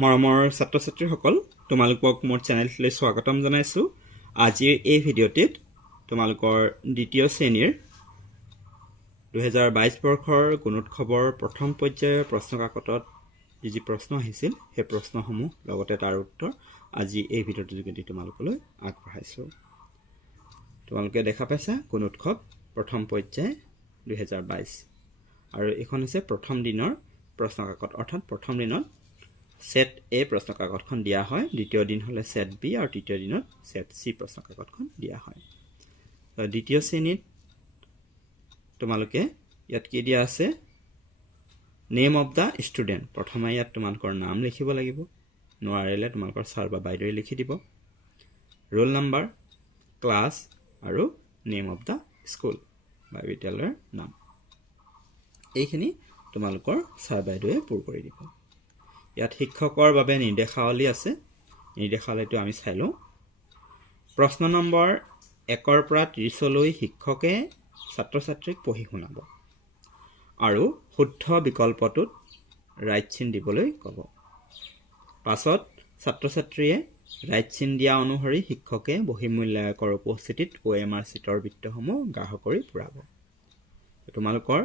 মৰমৰ ছাত্ৰ-ছাত্ৰীসকল তোমালোকক মোৰ চেনেললৈ স্বাগতম জনাইছো। আজিৰ এই ভিডিঅ'টিত তোমালোকৰ দ্বিতীয় শ্ৰেণীৰ 2022 বৰ্ষৰ গুণোৎসৱৰ প্ৰথম পৰ্যায়ৰ প্ৰশ্নকাকতত যি প্ৰশ্ন আহিছিল সেই প্ৰশ্নসমূহ লগতে তাৰ উত্তৰ আজি এই ভিডিঅ'টোৰ যোগেদি তোমালোকলৈ আগবঢ়াইছো। তোমালোকে দেখা পাইছা গুণোৎসৱ প্ৰথম পৰ্যায় 2022 আৰু এখন হৈছে প্ৰথম দিনৰ প্ৰশ্নকাকত, অৰ্থাৎ প্ৰথম দিনত সেট এ প্ৰশ্নকাকতখন দিয়া হয়, দ্বিতীয় দিন হলে সেট বি আৰু তৃতীয় দিনত সেট সি প্ৰশ্নকাকতখন দিয়া হয়। দ্বিতীয় শ্ৰেণীত তোমালোকে ইয়াত কি দিয়া আছে, নেম অফ দা ষ্টুডেণ্ট। প্ৰথমে ইয়াত তোমালোকৰ নাম লিখিব লাগিব, নোৱাৰিলে তোমালোকৰ ছাৰ বা বাইদেৱে লিখি দিব। ৰোল নাম্বাৰ, ক্লাছ আৰু নেম অফ দা স্কুল বা বিদ্যালয়ৰ নাম, এইখিনি তোমালোকৰ ছাৰ বাইদেৱে পূৰ কৰি দিব। ইয়াত শিক্ষকৰ বাবে নিৰ্দেশাৱলী আছে, নিৰ্দেশাৱলীটো আমি চাই লওঁ। প্ৰশ্ন নম্বৰ 1 পৰা 30লৈ শিক্ষকে ছাত্ৰ ছাত্ৰীক পঢ়ি শুনাব আৰু শুদ্ধ বিকল্পটোত ৰাইট চিন দিবলৈ ক'ব। পাছত ছাত্ৰ ছাত্ৰীয়ে ৰাইট চিন দিয়া অনুসৰি শিক্ষকে বহি মূল্যায়কৰ উপস্থিতিত OMR Sheetৰ বৃত্তসমূহ গাঢ় কৰি পূৰাব। তোমালোকৰ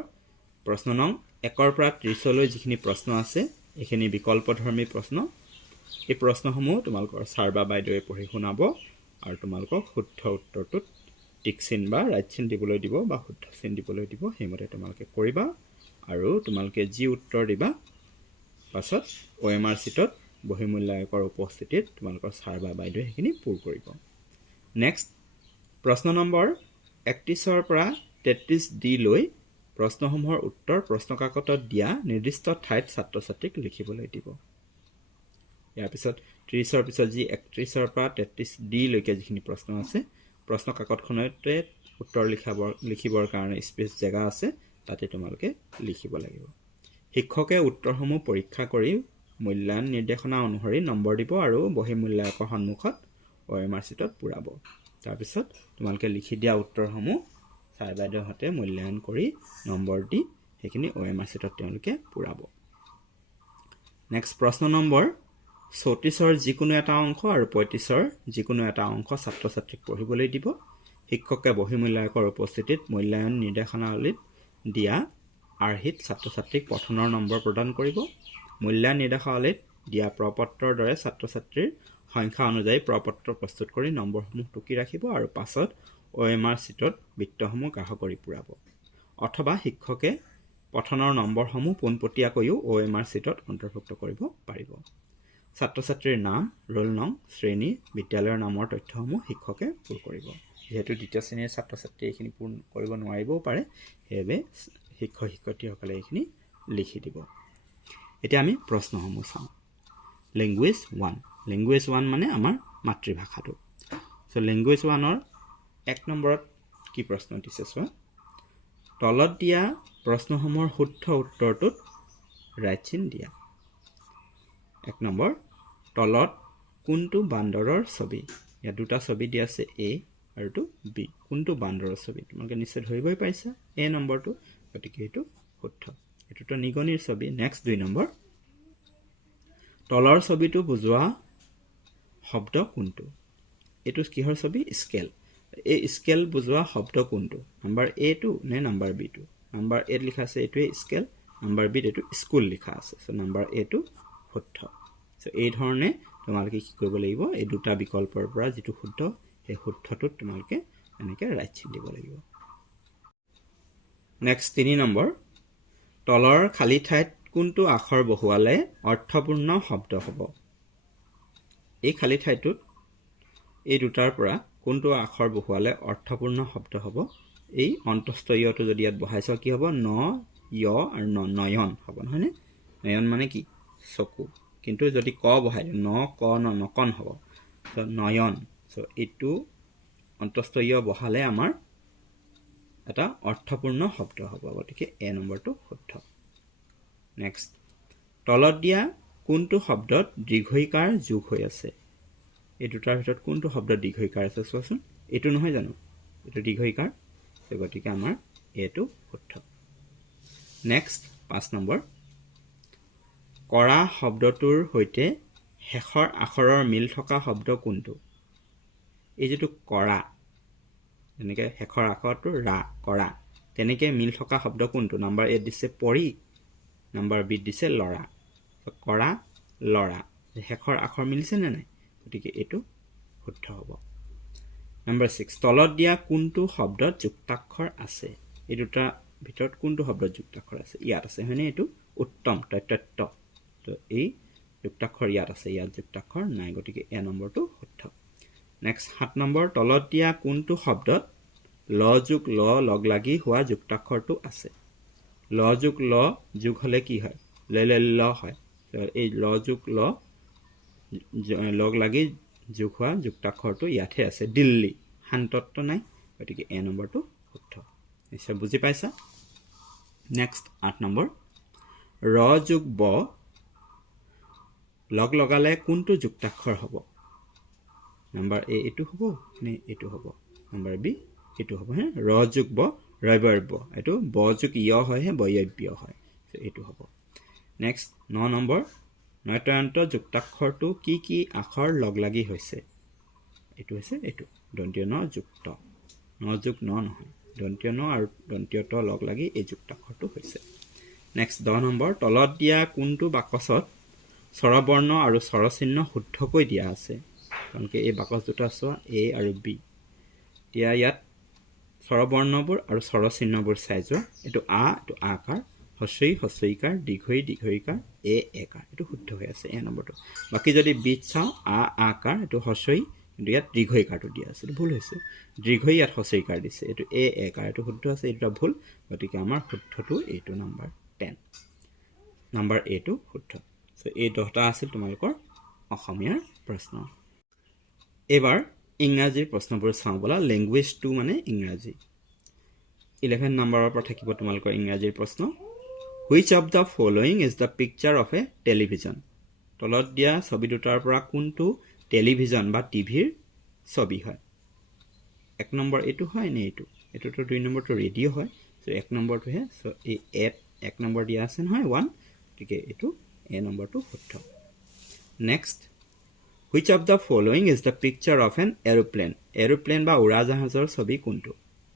প্ৰশ্ন নং 1 পৰা 30লৈ যিখিনি প্ৰশ্ন আছে এইখিনি বিকল্পধৰ্মী প্ৰশ্ন। এই প্ৰশ্নসমূহ তোমালোকৰ ছাৰ বা বাইদেৱে পঢ়ি শুনাব আৰু তোমালোকক শুদ্ধ উত্তৰটোত টিক চিন বা ৰাইট চিন দিবলৈ দিব বা শুদ্ধ চিন দিবলৈ দিব, সেইমতে তোমালোকে কৰিবা। আৰু তোমালোকে যি উত্তৰ দিবা পাছত OMR Sheetত বহি মূল্যায়কৰ উপস্থিতিত তোমালোকৰ ছাৰ বা বাইদেৱে সেইখিনি পূৰ কৰিব। নেক্সট প্ৰশ্ন নম্বৰ 31 পৰা 33D লৈ প্ৰশ্নসমূহৰ উত্তৰ প্ৰশ্নকাকতত দিয়া নিৰ্দিষ্ট ঠাইত ছাত্ৰ ছাত্ৰীক লিখিবলৈ দিব। ইয়াৰ পিছত 30ৰ পিছত যি 31 পৰা 33D লৈকে যিখিনি প্ৰশ্ন আছে প্ৰশ্নকাকতখনতে উত্তৰ লিখিবৰ কাৰণে স্পেচ জেগা আছে, তাতে তোমালোকে লিখিব লাগিব। শিক্ষকে উত্তৰসমূহ পৰীক্ষা কৰি মূল্যায়ন নিৰ্দেশনা অনুসৰি নম্বৰ দিব আৰু বহি মূল্যায়কৰ সন্মুখত OMR Sheetত পূৰাব। তাৰপিছত তোমালোকে লিখি দিয়া উত্তৰসমূহ ছাৰ বাইদেউহঁতে মূল্যায়ন কৰি নম্বৰ দি সেইখিনি OMR Sheetত তেওঁলোকে পূৰাব। নেক্সট প্ৰশ্ন নম্বৰ 34ৰ যিকোনো এটা অংশ আৰু 35ৰ যিকোনো এটা অংশ ছাত্ৰ ছাত্ৰীক পঢ়িবলৈ দিব। শিক্ষকে বহি মূল্যায়কৰ উপস্থিতিত মূল্যায়ন নিৰ্দেশনাৱলীত দিয়া আৰ্হিত ছাত্ৰ ছাত্ৰীক পঠনৰ নম্বৰ প্ৰদান কৰিব। মূল্যায়ন নিৰ্দেশাৱলীত দিয়া প্ৰপত্ৰৰ দৰে ছাত্ৰ ছাত্ৰীৰ সংখ্যা অনুযায়ী প্ৰপত্ৰ প্ৰস্তুত কৰি নম্বৰসমূহ টুকি ৰাখিব আৰু পাছত OMR Sheetত বৃত্তসমূহ গাঢ় কৰি পূৰাব। অথবা শিক্ষকে পঠনৰ নম্বৰসমূহ পোনপটীয়াকৈও OMR Sheetত অন্তৰ্ভুক্ত কৰিব পাৰিব। ছাত্ৰ ছাত্ৰীৰ নাম, ৰোল নং, শ্ৰেণী, বিদ্যালয়ৰ নামৰ তথ্যসমূহ শিক্ষকে পূৰ কৰিব। যিহেতু দ্বিতীয় শ্ৰেণীৰ ছাত্ৰ ছাত্ৰী এইখিনি পূৰ কৰিব নোৱাৰিবও পাৰে, সেইবাবে শিক্ষক শিক্ষয়িত্ৰীসকলে এইখিনি লিখি দিব। এতিয়া আমি প্ৰশ্নসমূহ চাওঁ। লেংগুৱেজ 1, লেংগুৱেজ 1 মানে আমাৰ মাতৃভাষাটো। লেংগুৱেজ 1ৰ 1 নম্বৰত কি প্ৰশ্ন দিছে চোৱা। তলত দিয়া প্ৰশ্নসমূহৰ শুদ্ধ উত্তৰটোত ৰাইট চিন দিয়া। 1 নম্বৰ, তলত কোনটো বান্দৰৰ ছবি? ইয়াত দুটা ছবি দিয়া আছে, A আৰু B। কোনটো বান্দৰৰ ছবি? তোমালোকে নিশ্চয় ধৰিবই পাৰিছা A নম্বৰটো, গতিকে এইটো শুদ্ধ। এইটোতো নিগনিৰ ছবি। নেক্সট 2 নম্বৰ, তলৰ ছবিটো বুজোৱা শব্দ কোনটো? এইটো কিহৰ ছবি? স্কেল। এই স্কেল বুজোৱা শব্দ কোনটো? নাম্বাৰ A টো নে নাম্বাৰ B টো? নাম্বাৰ A লিখা আছে এইটোৱে স্কেল, নাম্বাৰ B এইটো স্কুল লিখা আছে। নাম্বাৰ A টো শুদ্ধ। এই ধৰণে তোমালোকে কি কৰিব লাগিব, এই দুটা বিকল্পৰ পৰা যিটো শুদ্ধ সেই শুদ্ধটোত তোমালোকে এনেকৈ ৰাইট চিন দিব লাগিব। নেক্সট 3 নম্বৰ, তলৰ খালী ঠাইত কোনটো আখৰ বহুৱালে অৰ্থপূৰ্ণ শব্দ হ'ব? এই খালী ঠাইটোত এই দুটাৰ পৰা কোনটো আখৰ বহুৱালে অৰ্থপূৰ্ণ শব্দ হ'ব? এই অন্তস্থ ইয়টো যদি ইয়াত বহাইছ কি হ'ব? ন, য় আৰু নয়ন হ'ব, নহয়নে? নয়ন মানে কি? চকু। কিন্তু যদি ক বহাই দিওঁ, ন, ক, নকন হ'ব। নয়ন। এইটো অন্তস্থ ইয় বহালে আমাৰ এটা অৰ্থপূৰ্ণ শব্দ হ'ব, গতিকে A নম্বৰটো শুদ্ধ। নেক্সট, তলত দিয়া কোনটো শব্দত দীৰ্ঘইকাৰ যোগ হৈ আছে? এই দুটাৰ ভিতৰত কোনটো শব্দত দীৰ্ঘইকাৰ আছে চোৱাচোন। এইটো নহয় জানো? এইটো দীৰ্ঘইকাৰ, গতিকে আমাৰ এটো শুদ্ধ। নেক্সট 5 নম্বৰ, কৰা শব্দটোৰ সৈতে শেষৰ আখৰৰ মিল থকা শব্দ কোনটো এই যেটো কৰা এনেকৈ শেষৰ আখৰটো ৰা কৰা তেনেকৈ মিল থকা শব্দ কোনটো নাম্বাৰ এ দিছে পৰি নাম্বাৰ বি দিছে লৰা কৰা লৰা শেষৰ আখৰ মিলিছে নে নাই গতিকে এইটো শুদ্ধ হ'ব নাম্বাৰ 6 তলত দিয়া কোনটো শব্দত যুক্তাক্ষৰ আছে এই দুটা ভিতৰত কোনটো শব্দত যুক্তাক্ষৰ আছে ইয়াত আছে হয়নে এইটো উত্তম তত্ত্ব তো এই যুক্তাক্ষৰ ইয়াত আছে ইয়াত যুক্তাক্ষৰ নাই গতিকে এ নম্বৰটো শুদ্ধ নেক্সট 7 নম্বৰ তলত দিয়া কোনটো শব্দত ল যোগ ল লগ লাগি হোৱা যুক্তাক্ষৰটো আছে ল যোগ ল যোগ হলে কি হয় ল হয় এই ল যোগ ল লগ লাগি যোগ হোৱা যুক্তাক্ষৰটো ইয়াতহে আছে দিল্লী শান্তত্ব নাই গতিকে এ নম্বৰটো শুদ্ধ নিশ্চয় বুজি পাইছা নেক্সট 8 নম্বৰ ৰ যোগ ব লগ লগালে কোনটো যুক্তাক্ষৰ হ'ব নাম্বাৰ এ এটো হ'ব নে এটো হ'ব নাম্বাৰ বি এটো হ'ব হে ৰ যোগ ব ৰৈবৰ্ব এটো ব যোগ য় হয় হে বৈয়ব্য হয় সো এটো হ'ব নেক্সট 9 নম্বৰ নয়তয়ন্ত যুক্তাক্ষৰটো কি আখৰ লগ লাগি হৈছে এটো হৈছে এটো দন্তীয় ন যুক্ত ন যোগ ন নহয় দন্তীয় ন আৰু দন্তীয় ত লগ লাগি এই যুক্তাক্ষৰটো হৈছে নেক্সট 10 নম্বৰ তলত দিয়া কোনটো বাকচত স্বৰবৰ্ণ আৰু স্বৰচিহ্ন শুদ্ধকৈ দিয়া আছে কাৰণ কি এই বাকচ দুটা চোৱা এ আৰু বি দিয়া ইয়াত স্বৰবৰ্ণবোৰ আৰু স্বৰচিহ্নবোৰ চাই যোৱা এটো এটো আকাৰ হস্ৰই হস্ৰইকাৰ দীৰ্ঘই দীৰ্ঘইকাৰ এ একাৰ এটো শুদ্ধ হৈ আছে এ নম্বৰটো বাকি যদি বি চাও আকাৰ এটো হস্ৰই কিন্তু ইয়াত দীৰ্ঘইকাৰটো দিয়া আছে এটো ভুল হৈছে দীৰ্ঘই ইয়াত হস্ৰইকাৰ দিছে এটো এ একাৰ এটো শুদ্ধ আছে এটা ভুল গতিকে আমাৰ শুদ্ধটো এইটো নম্বৰ 10 নম্বৰ এ টো শুদ্ধ সো এই 10টা আছিল তোমালোকৰ অসমীয়াৰ প্ৰশ্ন এবাৰ ইংৰাজীৰ প্ৰশ্নবোৰ চাওঁ বলা ল্যাঙ্গুৱেজ 2 মানে ইংৰাজী 11 নম্বৰৰ পৰা থাকিব তোমালোকৰ ইংৰাজীৰ প্ৰশ্ন Which of the following is the picture of a television? তলত দিয়া ছবি দুটাৰ পৰা কোনটো টেলিভিজন বা টিভিৰ ছবি হয় এক নম্বৰ এটো হয় নে এটো এটোটো দুই নম্বৰটো ৰেডিও হয় সো এক নম্বৰটো হে সো এই এক নম্বৰ দিয়া আছে নহয় 1 ঠিক এটো এ নম্বৰটো শুদ্ধ next Which of the following is the picture of an aeroplane? Aeroplane বা উৰাজাহাজৰ ছবি কোনটো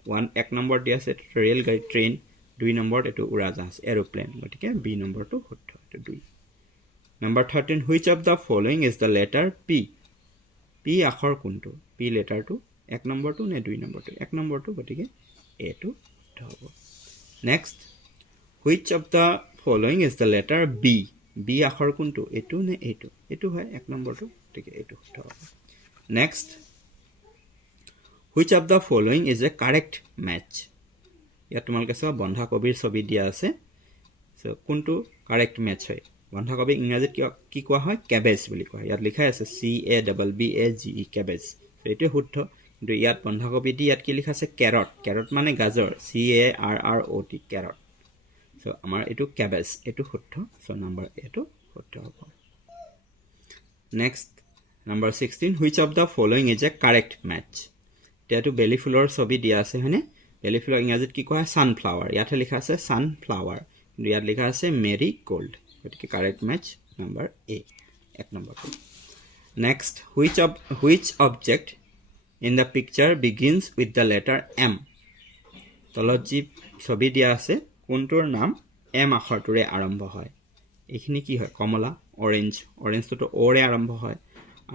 1 এক নম্বৰ দিয়া আছে ৰেল গাড়ী ট্ৰেইন 2 নম্বৰ এটো উৰাজাহাজ এৰোপ্লেন গতিকে বি নম্বৰটো শুদ্ধ এটো 2 number 13 Which of the following is the letter P? P আখৰ কোনটো P লেটাৰটো এক নম্বৰটো নে 2 নম্বৰটো এক নম্বৰটো গতিকে এ টো শুদ্ধ হ'ব next Which of the following is the letter B? B আখৰ কোনটো এটো নে এটো এটো হয় এক নম্বৰটো গতিকে এটো শুদ্ধ হ'ব next Which of the following is a correct match? ইয়াত তোমালোকে চোৱা বন্ধাকবিৰ ছবি দিয়া আছে সো কোনটো কাৰেক্ট ম্যাচ হয় বন্ধাকবি ইংৰাজীত কি কোৱা হয় ক্যাবেজ বুলি কোৱা ইয়াত লিখা আছে CABBAGE ক্যাবেজ সো এটো শুদ্ধ কিন্তু ইয়াত বন্ধাকবি দি ইয়াত কি লিখা আছে ক্যারট ক্যারট মানে গাজৰ CARROT ক্যাৰট সো আমাৰ এটো ক্যাবেজ এটো শুদ্ধ সো নম্বৰ এটো শুদ্ধ হ'ব next number 16 Which of the following is a correct match? তেটো বেলি ফুলৰ ছবি দিয়া আছে হয়নে বেলি ফুলৰ ইংৰাজীত কি কোৱা সানফ্লাৱাৰ ইয়াতে লিখা আছে সানফ্লাৱাৰ কিন্তু ইয়াত লিখা আছে মেৰি গোল্ড গতিকে কাৰেক্ট ম্যাচ নম্বৰ এ এক নম্বৰটো next which object in the picture begins with the letter M? তলত যি ছবি দিয়া আছে কোনটোৰ নাম M আখৰটোৰে আৰম্ভ হয় এইখিনি কি হয় কমলা অৰেঞ্জটো ওৰে আৰম্ভ হয়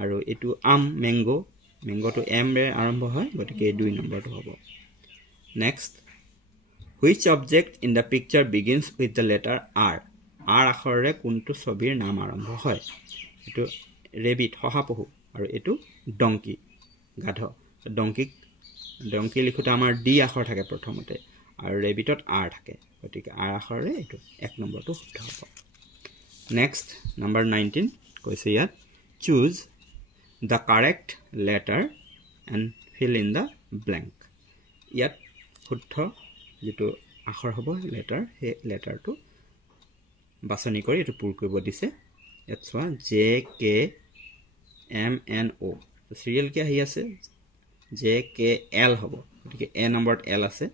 আৰু এটো আম মেঙ্গোটো M ৰে আৰম্ভ হয় গতিকে 2 নম্বৰটো হ'ব next Which object in the picture begins with the letter R? R আখৰৰে কোনটো ছবিৰ নাম আৰম্ভ হয় এটো ৰেবিট হহাপহু আৰু এটো ডংকি গাধ ডংকি লিখোতে আমাৰ ডি আখৰ থাকে প্ৰথমতে আৰু ৰেবিটত R থাকে গতিকে R আখৰৰে এটো এক নম্বৰটো শুদ্ধ হ'ব নেক্সট নম্বৰ 19 কৈছে ইয়াত choose the correct letter and fill in the blank ইয়াত শুদ্ধ যেটো আখৰ হ'ব লেটাৰ হে লেটাৰটো বাছনি কৰি এটো পূৰ কৰিব দিছে ইয়াত চোৱা JKMNO তো সিৰিয়াল কি আহি আছে JKL হ'ব গতিকে এ নম্বৰত L আছে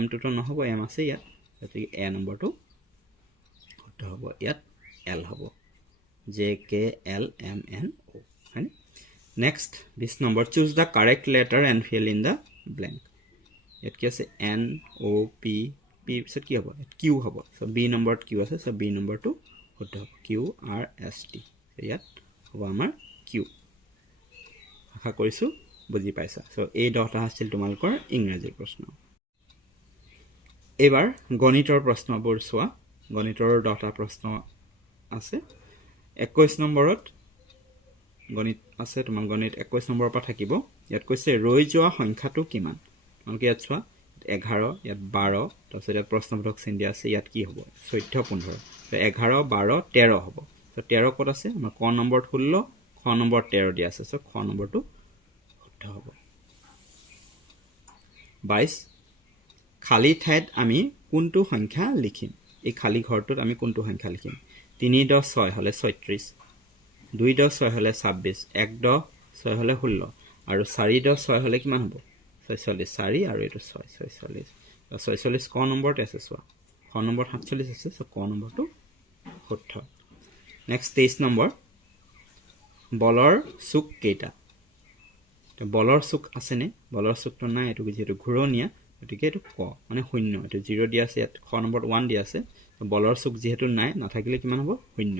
M টো নহব M আছে ইয়াত গতিকে এ নম্বৰটো শুদ্ধ হ'ব ইয়াত L হ'ব JKLMNO হয়নে next 20 number choose the correct letter and fill in the blank ইয়াত কি আছে NOP P পিছত কি হ'ব কিউ হ'ব চ বি নম্বৰত কিউ আছে চ বি নম্বৰটো শুদ্ধ হ'ব QRST ইয়াত হ'ব আমাৰ কিউ আশা কৰিছোঁ বুজি পাইছা চ এই 10টা আছিল তোমালোকৰ ইংৰাজীৰ প্ৰশ্ন এবাৰ গণিতৰ প্ৰশ্নবোৰ চোৱা গণিতৰ 10টা প্ৰশ্ন আছে 21 নম্বৰত গণিত আছে তোমাৰ গণিত 21 নম্বৰৰ পৰা থাকিব ইয়াত কৈছে ৰৈ যোৱা সংখ্যাটো কিমান তোমালোকে ইয়াত চোৱা 11 ইয়াত 12 তাৰপিছত ইয়াত প্ৰশ্নবোধক চিন দিয়া আছে ইয়াত কি হ'ব 14 15 11 12 13 হ'ব তো 13 ক'ত আছে আমাৰ ক নম্বৰত 16 খ নম্বৰ 13 দিয়া আছে সো খ নম্বৰটো শুদ্ধ হ'ব 22 খালি ঠাইত আমি কোনটো সংখ্যা লিখিম এই খালি ঘৰটোত আমি কোনটো সংখ্যা লিখিম 3 10 6 হলে 36 2 10 6 হলে 26 1 10 6 হলে 16 আৰু 4 10 6 হলে কিমান হ'ব 46 4 আৰু এটো 6 46 46 ক নম্বৰতে আছে চোৱা খ নম্বৰ 47 আছে সো ক নম্বৰটো শুদ্ধ নেক্সট 23 নম্বৰ বলৰ চুক কেইটা তো বলৰ চুক আছে নে বলৰ চুকটো নাই এটো যেটো ঘুৰণিয়া গতিকে এটো ক মানে শূন্য এটো 0 দিয়া আছে ইয়াত খ নম্বৰ 1 দিয়া আছে তো বলৰ চুক যেহেতু নাই নাথাকিলে কিমান হ'ব শূন্য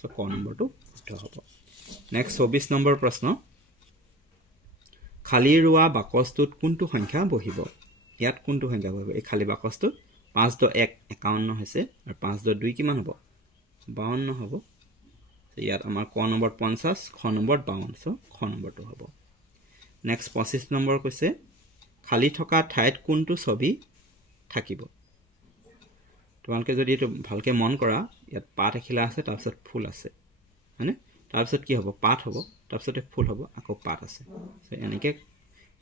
সো ক নম্বৰটো শুদ্ধ হ'ব নেক্সট 24 নম্বৰ প্ৰশ্ন খালি ৰোৱা বাকচটোত কোনটো সংখ্যা বহিব ইয়াত কোনটো সংখ্যা বহিব এই খালি বাকচটোত 5 * 1 51 হৈছে আৰু 5 * 2 কিমান হ'ব 52 হ'ব ইয়াত আমাৰ ক নম্বৰ 50 খ নম্বৰ 52 সো খ নম্বৰটো হ'ব নেক্সট 25 নম্বৰ কৈছে খালি থকা ঠাইত কোনটো ছবি থাকিব তোমালোকে যদি এটো ভালকে মন কৰা ইয়াত পাত এখিলা আছে তাৰপিছত ফুল আছে মানে তাৰপিছত কি হ'ব পাত হ'ব তাৰপিছত ফুল হ'ব আকৌ পাত আছে সো এনেকে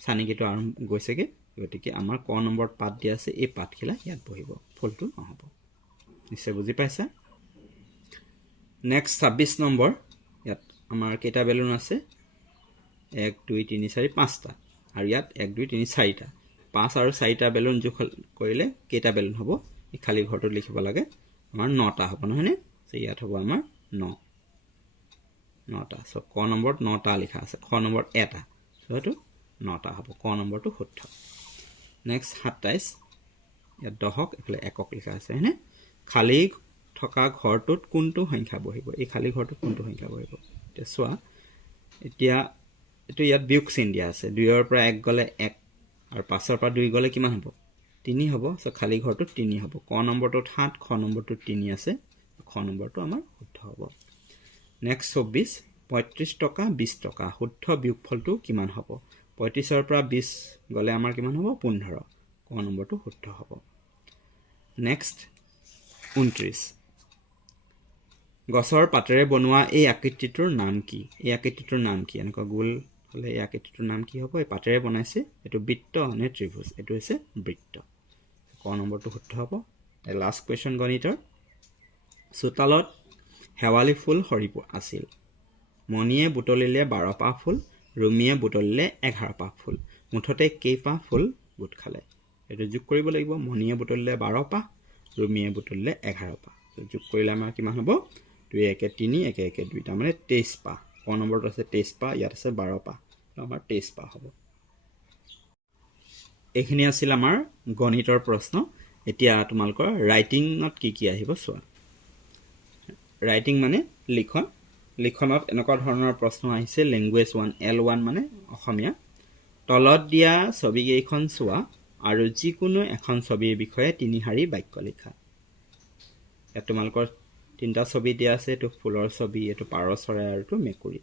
সানিকিটো আৰম্ভ গৈছেগে গতিকে আমাৰ ক নম্বৰত পাত দিয়া আছে এই পাতখিলা ইয়াত বহিব ফুলটো নহব নিশ্চয় বুজি পাইছা নেক্সট 26 নম্বৰ ইয়াত আমাৰ কেইটা বেলুন আছে 1 2 3 4 5টা আৰু ইয়াত 1 2 3 4টা 5 আৰু 4টা বেলুন যোগ কৰিলে কেইটা বেলুন হ'ব এই খালি ঘৰটো লিখিব লাগে আমাৰ 9টা হ'ব নহয়নে সো ইয়াত হ'ব আমাৰ 9টা সো ক নম্বৰত 9টা লিখা আছে খ নম্বৰত এটা সো এটো 9টা হ'ব ক নম্বৰটো শুদ্ধ নেক্সট 27 ইয়াত দহক এফালে একক লিখা আছে হয়নে খালি থকা ঘৰটোত কোনটো সংখ্যা বহিব এই খালি ঘৰটোত কোনটো সংখ্যা বহিব এতিয়া চোৱা এতিয়া এটো ইয়াত বিয়োগ চিন দিয়া আছে 2 ৰ পৰা 1 গলে 1 আৰু 5 ৰ পৰা 2 গলে কিমান হ'ব 3 হ'ব সো খালি ঘৰটোত 3 হ'ব ক নম্বৰটোত 7 খ নম্বৰটোত 3 আছে খ নম্বৰটো আমাৰ শুদ্ধ হ'ব নেক্সট 24 35 টকা 20 টকা শুদ্ধ বিয়োগফলটো কিমান হ'ব 35 ৰ পৰা 20 গলে আমাৰ কিমান হ'ব 15 ক নম্বৰটো শুদ্ধ হ'ব নেক্সট 29 গছৰ পাতেৰে বনোৱা এই আকৃতিটোৰ নাম কি এই আকৃতিটোৰ নাম কি এনেকুৱা গোল হলে এই আকৃতিটোৰ নাম কি হ'ব এই পাতেৰে বনাইছে এটো বৃত্ত নে ত্ৰিভুজ এটো হৈছে বৃত্ত ক নম্বৰটো শুদ্ধ হ'ব লাষ্ট কোৱেশ্চন গণিতৰ চোতালত হেৱালি ফুল সৰিব আছিল মনিয়ে বুটলিলে 12 পাহ ফুল ৰুমিয়ে বুটলিলে 11 পাহ ফুল মুঠতে কেইপাহ ফুল গোট খালে এটো যোগ কৰিব লাগিব মনিয়ে বুটলিলে 12 পাহ ৰুমিয়ে বুটলিলে 11 পাহ যোগ কৰিলে আমাৰ কিমান হ'ব 2 1 3 1 1 2 তাৰ মানে 23 পাহ ক নম্বৰটো আছে 23 পাহ ইয়াত আছে 12 পাহ আমাৰ 23 পাহ হ'ব এইখিনি আছিল আমাৰ গণিতৰ প্ৰশ্ন এতিয়া তোমালোকৰ ৰাইটিংত কি আহিব চোৱা ৰাইটিং মানে লিখনত এনেকুৱা ধৰণৰ প্ৰশ্ন আহিছে ল্যাঙ্গুৱেজ 1 L1 মানে অসমীয়া তলত দিয়া ছবি কেইখন চোৱা আৰু যিকোনো এখন ছবিৰ বিষয়ে তিনি শাৰী বাক্য লিখা ইয়াত তোমালোকৰ তিনটা ছবি দিয়া আছে এটো ফুলৰ ছবি এটো পাৰ চৰাই আৰু এটো মেকুৰী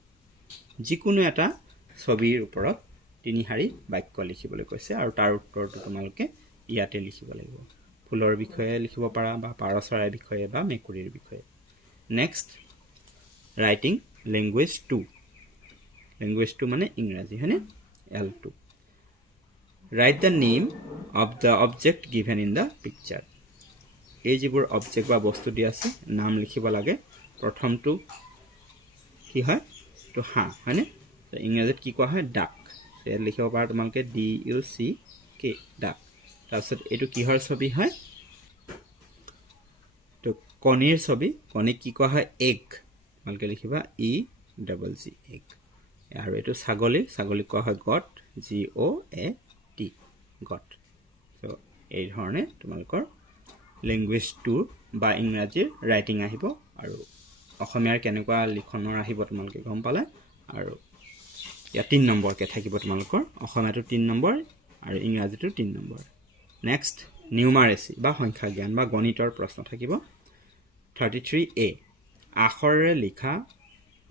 যিকোনো এটা ছবিৰ ওপৰত তিনি শাৰী বাক্য লিখিবলৈ কৈছে আৰু তাৰ উত্তৰটো তোমালোকে ইয়াতে লিখিব লাগিব ফুলৰ বিষয়ে লিখিব পাৰা বা পাৰ চৰাইৰ বিষয়ে বা মেকুৰীৰ বিষয়ে নেক্সট ৰাইটিং ল্যাঙ্গুৱেজ 2 মানে ইংৰাজী হয়নে L2 write the name of the object given in the picture এই যিবোৰ অবজেক্ট বা বস্তু দিয়া আছে নাম লিখিব লাগে প্ৰথমটো কি হয় তো হা হয়নে তো ইংৰাজীত কি কোৱা হয় ডাক এ লিখিব পাৰা তোমালোকে DUCK ডাক তাৰপিছত এটো কিহৰ ছবি হয় তো কণীৰ ছবি কণীক কি কোৱা হয় এগ তোমালোকে লিখিবা EGG egg আৰু এইটো ছাগলী ছাগলী কোৱা হয় গট GOAT গট সো এই ধৰণে তোমালোকৰ ল্যাঙ্গুৱেজ 2 বা ইংৰাজীৰ ৰাইটিং আহিব আৰু অসমীয়াৰ কেনেকুৱা লিখনৰ আহিব তোমালোকে গম পালে আৰু ইয়া 3 নম্বৰ কে থাকিব তোমালোকৰ অসমীয়াটো 3 নম্বৰ আৰু ইংৰাজীটো 3 নম্বৰ নেক্সট নিউমাৰেসি বা সংখ্যা জ্ঞান বা গণিতৰ প্ৰশ্ন থাকিব 33A আখৰেৰে লিখা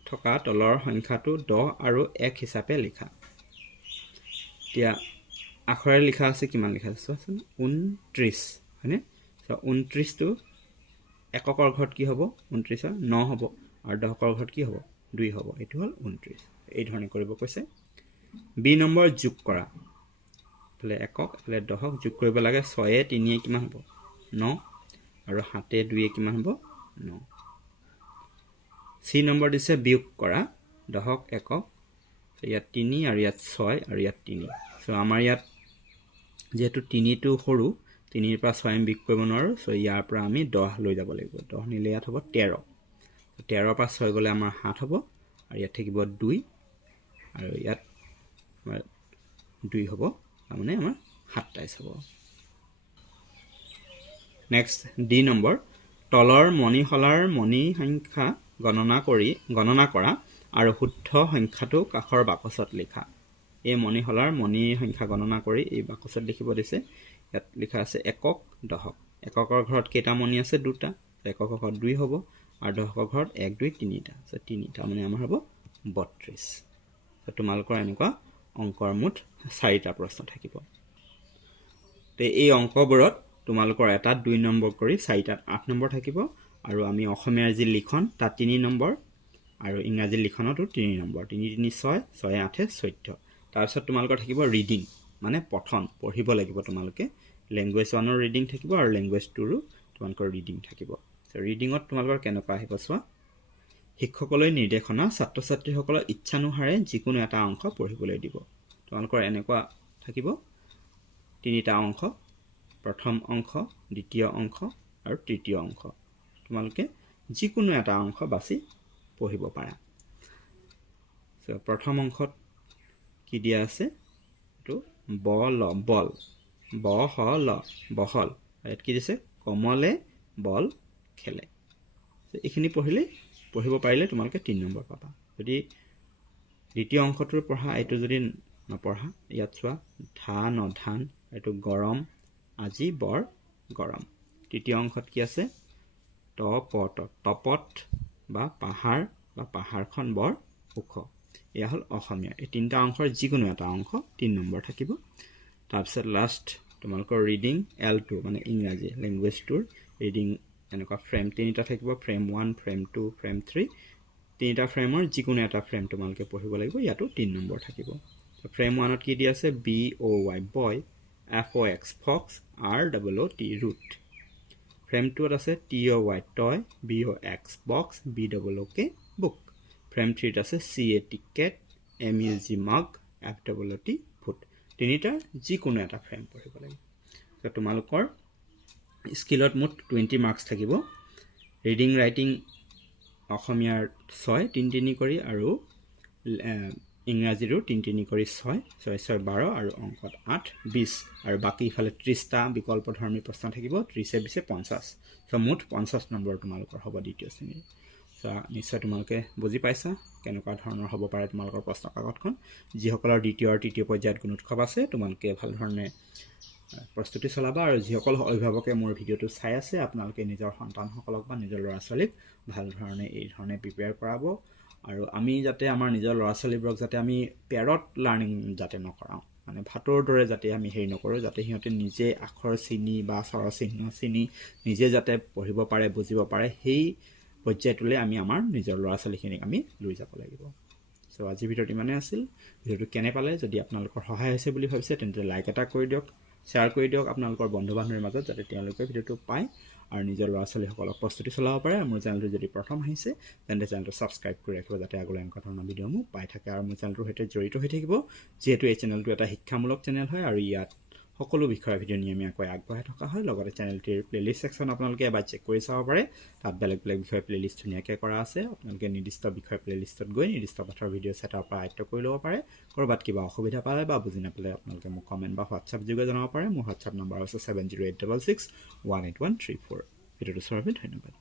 থকা তলৰ সংখ্যাটো 10 আৰু 1 হিচাপে লিখা এতিয়া আখৰেৰে লিখা আছে কিমান লিখা আছে চোৱাচোন 29 হয়নে সো 29 টো এককৰ ঘৰত কি হ'ব 29 9 হ'ব আৰু দহকৰ ঘৰত কি হ'ব 2 হ'ব এটো হল 29 এই ধৰণে কৰিব কৈছে বি নম্বৰ যোগ কৰা ফলে একক ফলে দহক যোগ কৰিব লাগে 6 এ 3 এ কিমান হ'ব 9 আৰু 7 এ 2 এ কিমান হ'ব 9 সি নম্বৰ দিছে বিয়োগ কৰা দহক একক ইয়াত 3 আৰু ইয়াত 6 আৰু ইয়াত 3 সো আমাৰ ইয়াত যেহেতু 3 টো সৰু 3 ৰ পৰা 6 বিয়োগ কৰিব নোৱাৰো সো ইয়াৰ পৰা আমি 10 লৈ যাব লাগিব 10 নিলে ইয়াত হ'ব 13 13 ৰ পৰা 6 গলে আমাৰ 7 হ'ব আৰু ইয়াত থাকিব 2 আৰু ইয়াত 2 হ'ব মানে আমাৰ 27 হ'ব নেক্সট ডি নম্বৰ তলৰ মণিহলাৰ মণি সংখ্যা গণনা কৰা আৰু শুদ্ধ সংখ্যাটো কাষৰ বাকচত লিখা এই মণিহলাৰ মণি সংখ্যা গণনা কৰি এই বাকচত লিখিব দিছে ইয়াত লিখা আছে একক দহক এককৰ ঘৰত কেইটা মণি আছে দুটা একক ঘৰত 2 হ'ব আৰু দহকৰ ঘৰত 1 2 3টা সো 3টা মানে আমাৰ হ'ব 32 সো তোমালোকৰ এনেকুৱা অংকৰ মুঠ 4টা প্ৰশ্ন থাকিব তে এই অংকবোৰত তোমালোকৰ এটা 2 নম্বৰ কৰি 4টাত 8 নম্বৰ থাকিব আৰু আমি অসমীয়াৰ যি লিখন তা 3 নম্বৰ আৰু ইংৰাজী লিখনতো 3 নম্বৰ 3 3 6 6 8 14 তাৰ পিছত তোমালোকৰ থাকিব ৰিডিং মানে পঠন পঢ়িব লাগিব তোমালোকে ল্যাঙ্গুৱেজ 1 ৰ ৰিডিং থাকিব আৰু ল্যাঙ্গুৱেজ 2 ৰ তোমালোকৰ ৰিডিং থাকিব সো ৰিডিংত তোমালোকৰ কেনেকুৱা আহিব চোৱা শিক্ষকলৈ নিৰ্দেশনা ছাত্ৰ ছাত্ৰীসকলৰ ইচ্ছানুসাৰে যিকোনো এটা অংশ পঢ়িবলৈ দিব তোমালোকৰ এনেকুৱা থাকিব তিনিটা অংশ প্ৰথম অংশ দ্বিতীয় অংশ আৰু তৃতীয় অংশ তোমালোকে যিকোনো এটা অংশ বাছি পঢ়িব পাৰা সো প্ৰথম অংশত কি দিয়া আছে তো বল বহল বহল ইয়াত কি দিছে কমলে বল খেলে এইখিনি পঢ়িব পাৰিলে তোমালোকে 3 নম্বৰ পাবা যদি দ্বিতীয় অংশটোৰ পঢ়া এইটো যদি নপঢ়া ইয়াত চোৱা ধান ধান এইটো গৰম আজি বৰ গৰম তৃতীয় অংশত কি আছে তপত বা পাহাৰখন বৰ ওখ এয়া হল অসমীয়া এই তিনটা অংশৰ যিকোনো এটা অংশ 3 নম্বৰ থাকিব তাৰ পিছত লাষ্ট তোমালোকৰ ৰিডিং L2 মানে ইংৰাজী ল্যাঙ্গুৱেজ 2 ৰিডিং এনেকুৱা ফ্ৰেম তিনিটা থাকিব ফ্ৰেম 1 ফ্ৰেম 2 ফ্ৰেম 3 তিনিটা ফ্ৰেমৰ যিকোনো এটা ফ্ৰেম তোমালোকে পঢ়িব লাগিব ইয়াতো 3 নম্বৰ থাকিব ফ্ৰেম 1ত কি দি আছে BOY boy FOX fox ROOT root frame 2ত আছে TOY toy BOX box BOOK book frame 3ত আছে CAT cat MUG mug FOOT foot তিনিটা যিকোনো এটা ফ্ৰেম পঢ়িব লাগিব তো তোমালোকৰ স্কিলত মুঠ 20 মাৰ্কস থাকিব ৰিডিং ৰাইটিং অসমীয়াৰ 6 3 3 কৰি আৰু ইংৰাজীৰো 3 3 কৰি 6 6 6 12 আৰু অংকত 8 20 আৰু বাকি ইফালে 30টা বিকল্পধৰ্মী প্ৰশ্ন থাকিব 30 20 50 সো মুঠ 50 নম্বৰ তোমালোকৰ হ'ব দ্বিতীয় শ্ৰেণীৰ সো নিশ্চয় তোমালোকে বুজি পাইছা কেনেকুৱা ধৰণৰ হ'ব পাৰে তোমালোকৰ প্ৰশ্ন কাকতখন যিসকলৰ দ্বিতীয় আৰু তৃতীয় পৰ্যায়ত গুণোৎসৱ আছে তোমালোকে ভাল ধৰণে প্ৰস্তুতি চলাবা আৰু যিসকল অভিভাৱকে মোৰ ভিডিওটো চাই আছে আপোনালোকে নিজৰ সন্তানসকলক বা নিজৰ ল'ৰা ছোৱালীক ভাল ধৰণে এই ধৰণে প্ৰিপেয়াৰ কৰাব আৰু আমি যাতে আমাৰ নিজৰ ল'ৰা ছোৱালীবোৰক যাতে আমি পেৰট লাৰ্নিং যাতে নকৰাও মানে ভাতৰ দৰে যাতে আমি হেৰি নকৰো যাতে সিহঁতে নিজে আখৰ চিনি বা স্বৰ চিহ্ন চিনি নিজে যাতে পঢ়িব পাৰে বুজিব পাৰে সেই পৰ্যায়টোলৈ আমি আমাৰ নিজৰ ল'ৰা ছোৱালীখিনিক আমি লৈ যাব লাগিব সো আজি ভিডিওটো মানে আছিল ভিডিওটো কেনে পালে যদি আপোনালোকৰ সহায় হৈছে বুলি ভাবিছে তেন্তে লাইক এটা কৰি দিয়ক শেয়াৰ কৰি দিয়ক আপোনালোকৰ বন্ধু বান্ধৱীৰ মাজত যাতে তেওঁলোকে ভিডিওটো পায় আৰু নিজৰ ল'ৰা ছোৱালীসকলক প্ৰস্তুতি চলাব পাৰে মোৰ চেনেলটো যদি প্ৰথম আহিছে তেন্তে চেনেলটো সাবস্ক্ৰাইব কৰি ৰাখিব যাতে আগলৈ এনেকুৱা ধৰণৰ ভিডিও মোক পাই থাকে আৰু মোৰ চেনেলটোৰ সৈতে জড়িত হৈ থাকিব যেহেতু এই চেনেলটো এটা শিক্ষামূলক চেনেল হয় আৰু ইয়াত সকলো বিষয়ৰ ভিডিঅ' নিয়মীয়াকৈ আগবঢ়াই থকা হয় লগতে চেনেলটিৰ প্লেলিষ্ট ছেকশ্যন আপোনালোকে এবাৰ চেক কৰি চাব পাৰে তাত বেলেগ বেলেগ বিষয়ৰ প্লেলিষ্ট ধুনীয়াকৈ কৰা আছে আপোনালোকে নিৰ্দিষ্ট বিষয়ৰ প্লেলিষ্টত গৈ নিৰ্দিষ্ট পাঠৰ ভিডিঅ' চেটাৰ পৰা আয়ত্ব কৰি ল'ব পাৰে ক'ৰবাত কিবা অসুবিধা পালে বা বুজি নাপালে আপোনালোকে মোক কমেণ্ট বা হোৱাটছআপ যোগে জনাব পাৰে মোৰ হোৱাটছআপ নম্বৰ হৈছে 7086618134 ভিডিঅ'টো চোৱাৰ বাবে ধন্যবাদ